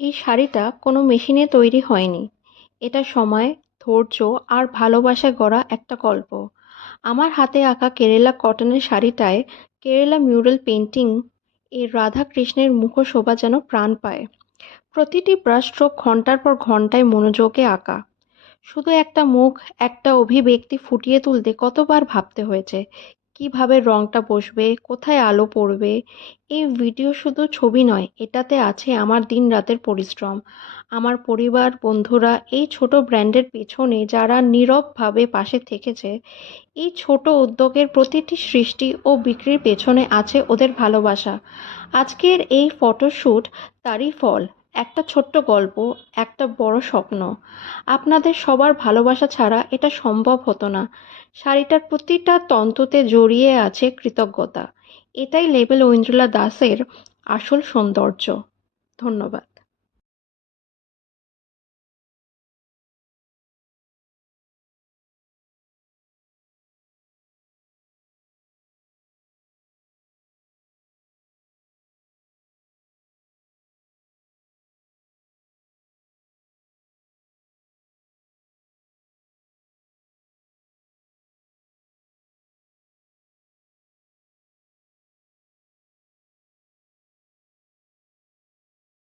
এই শাড়িটা কোনো মেশিনে তৈরি হয়নি। এটা সময়, ধৈর্য আর ভালোবাসায় গড়া একটা গল্প। আমার হাতে আঁকা কেরালা কটনের শাড়িটায় কেরালা মিউরাল পেন্টিং এর রাধা কৃষ্ণের মুখশোভা যেন প্রাণ পায়। প্রতিটি ব্রাশ স্ট্রোক ঘন্টার পর ঘন্টায় মনোযোগে আঁকা। শুধু একটা মুখ, একটা অভিব্যক্তি ফুটিয়ে তুলতে কতবার ভাবতে হয়েছে, কিভাবে রংটা বসবে, কোথায় আলো পড়বে। এই ভিডিও শুধু ছবি নয়, এটাতে আছে আমার দিনরাতের পরিশ্রম, আমার পরিবার, বন্ধুরা, এই ছোট ব্র্যান্ডের পেছনে যারা নীরবভাবে পাশে থেকেছে। এই ছোট উদ্যোগের প্রতিটি সৃষ্টি ও বিক্রির পেছনে আছে ওদের ভালোবাসা। আজকের এই ফটোশ্যুট তারই ফল। একটা ছোট্ট গল্প, একটা বড় স্বপ্ন। আপনাদের সবার ভালোবাসা ছাড়া এটা সম্ভব হতো না। শাড়িটার প্রতিটা তন্তুতে জড়িয়ে আছে কৃতজ্ঞতা। এটাই লেবেল ঐন্দ্রিলা দাসের আসল সৌন্দর্য। ধন্যবাদ।